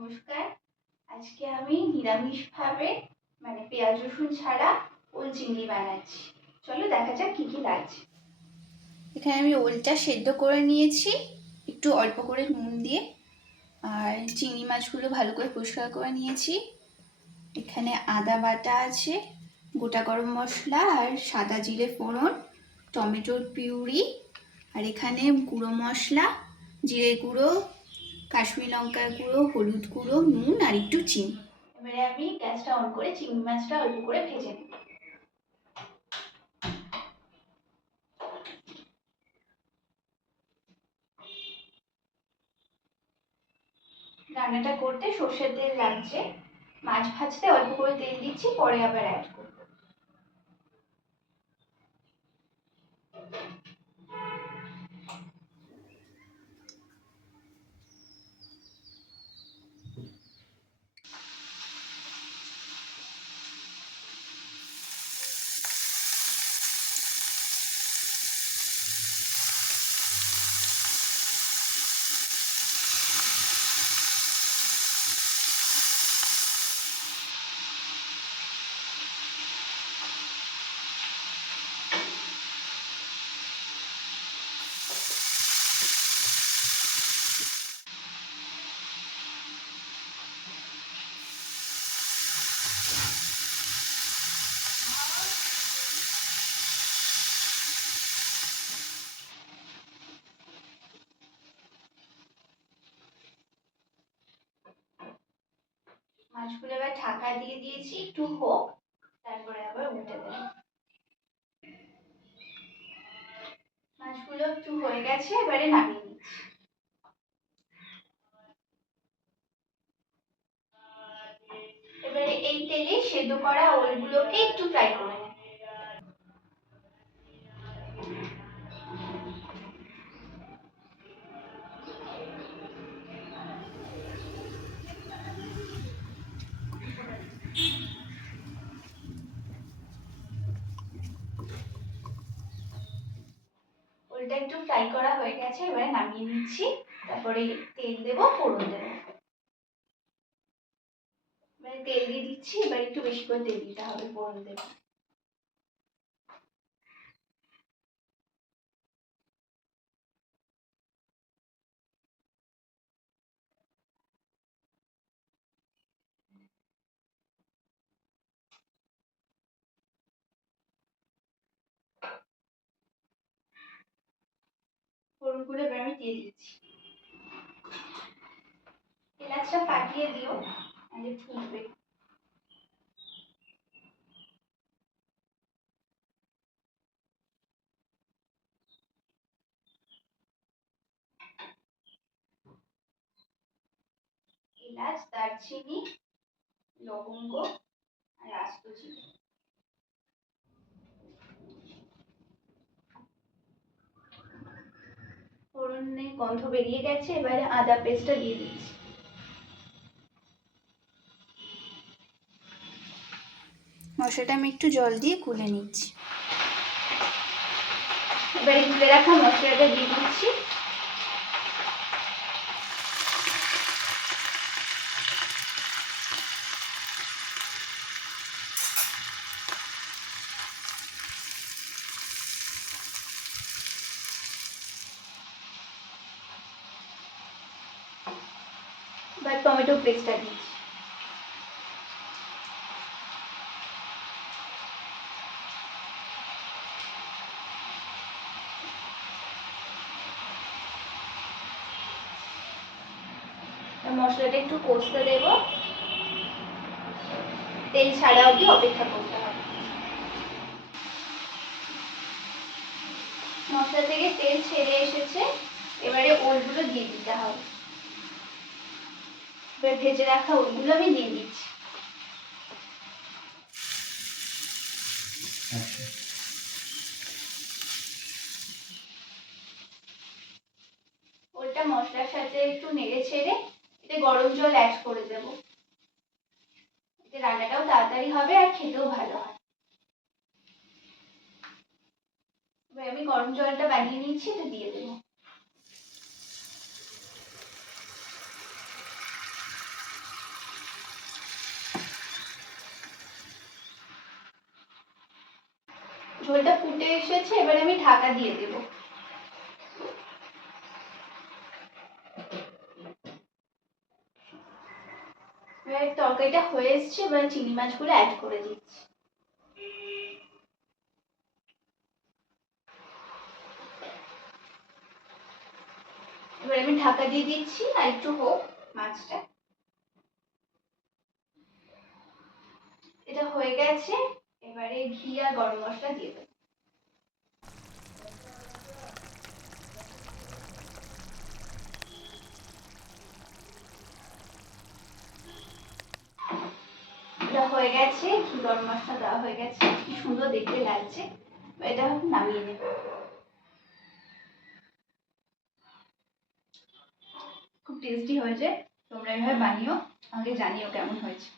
নমস্কার। আজকে আমি নিরামিষভাবে মানে পেঁয়াজ রসুন ছাড়া ওল চিংড়ি বানাচ্ছি। চলো দেখা যাক কি কি লাগছে। এখানে আমি ওলটা সেদ্ধ করে নিয়েছি একটু অল্প করে নুন দিয়ে, আর চিংড়ি মাছগুলো ভালো করে পরিষ্কার করে নিয়েছি। এখানে আদা বাটা আছে, গোটা গরম মশলা আর সাদা জিরে ফোড়ন, টমেটোর পিউরি, আর এখানে গুঁড়ো মশলা, জিরে গুঁড়ো, কাশ্মীরি লঙ্কার গুঁড়ো, হলুদ গুঁড়ো, নুন আর একটু চিনি। এবারে আমি গ্যাসটা অন করে চিংড়ি মাছটা অল্প করে ভেজে নেব। রান্নাটা করতে সর্ষের তেল লাগছে, মাছ ভাজতে অল্প করে তেল দিচ্ছি, পরে আবার অ্যাড করব। মাছগুলো এবার ঢাকা দিয়ে দিয়েছি, একটু হোক, তারপরে আবার উল্টে দেব। মাছগুলো একটু হয়ে গেছে, এবারে নামিয়ে নিচ্ছি। এবারে এই তেলে সেদ্ধ করা ওলগুলোকে একটু ফ্রাই করে নেব। ওলটা একটু ফ্রাই করা হয়ে গেছে, এবারে নামিয়ে নিচ্ছি। তারপরে তেল দেব, ফোড়ন দেব। এবারে তেল দিয়ে দিচ্ছি, এবার একটু বেশি করে তেল দিতে হবে, ফোড়ন দেব। ফোড়নগুলো এবার আমি দিয়ে দিচ্ছি। এলাচটা ফাটিয়ে দিও, নাহলে ফুটবে। এলাচ, দারচিনি, লবঙ্গ আর আস্ত জিরে। ফোড়নে গন্ধ বেরিয়ে গেছে, এবারে আদা পেস্টটা দিয়ে দিচ্ছি। মশলাটা আমি একটু জল দিয়ে গুলে নিচ্ছি। এবারে গুলে রাখা মশলাটা দিয়ে দিচ্ছি। এবার টমেটো পেস্টটা দিচ্ছি। মশলাটা একটু কষতে দেব, তেল ছাড়া অবধি অপেক্ষা করতে হবে। মশলা থেকে তেল ছেড়ে এসেছে, এবারে ওলগুলো দিয়ে দিতে হবে। এবার ভেজে রাখা ওলগুলো আমি দিয়ে দিচ্ছি। ওলটা মশলার সাথে একটু নেড়ে ছেড়ে এতে গরম জল অ্যাড করে দেব। এতে রান্নাটাও তাড়াতাড়ি হবে আর খেতেও ভালো হয়। এবার আমি গরম জলটা বানিয়ে নিচ্ছি, এটা দিয়ে দেবো। ঝোলটা ফুটে এসেছে, এবারে আমি ঢাকা দিয়ে দেব। এবার তরকারিটা হয়ে এসছে, এবার চিংড়ি মাছগুলো অ্যাড করে দিচ্ছি। এবার আমি ঢাকা দিয়ে দিচ্ছি, আর একটু হোক মাছটা। এটা হয়ে গেছে, এবারে ঘি আর গরম মশলা দিয়ে দেবো। এটা হয়ে গেছে, ঘি গরম মশলা দেওয়া হয়ে গেছে, কি সুন্দর দেখতে লাগছে। এটা নামিয়ে নেব। খুব টেস্টি হয়েছে, তোমরা এভাবে বানিও, আমাকে জানিও কেমন হয়েছে।